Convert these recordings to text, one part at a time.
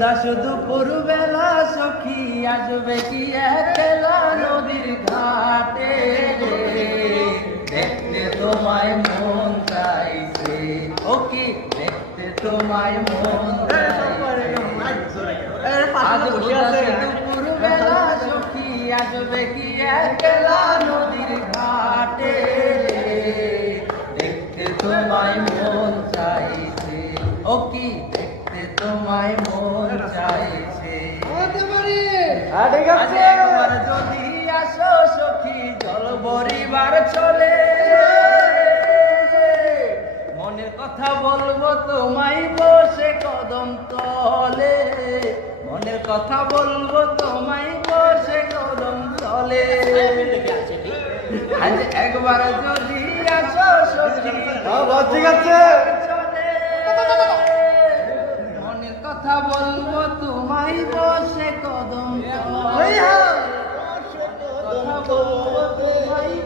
উদাস দুপুর বেলা সখী আসবে কি একলা নদীর ঘাটে দেখতে তোমায় মন চাইছে ও কি দেখতে তোমায় মন আজ উদাস দুপুর বেলা সখী আসবে কি একলা নদীর ঘাটে দেখতে তোমায় মন চাইছে ও কি দেখতে তোমায় মন চাইছে একবার যদি আসো সখী জল বরিবার চলে মনের কথা বলবো তোমায় বসে কদম তলে মনের কথা বলবো তোমায় বসে কদম তলে আজ একবার যদি আসো সখী ঠিক আছে মনের কথা বলবো তোমায় বসে কদম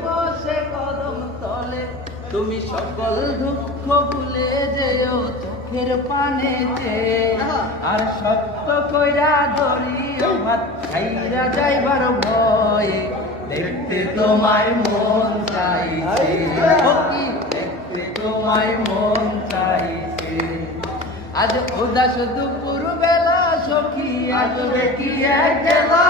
বসে কদম তলে তুমি সকল দুঃখ ভুলে যেও চোখের পানেতে আর সত্য কইরা ধরি ভাত খাইরা যাইবার ভয়ে দেখতে তোমায় মন চাইছে কি দেখতে তোমায় মন চাইছে আজ উদাস দুপুর বেলা সখী আসবে কি একলা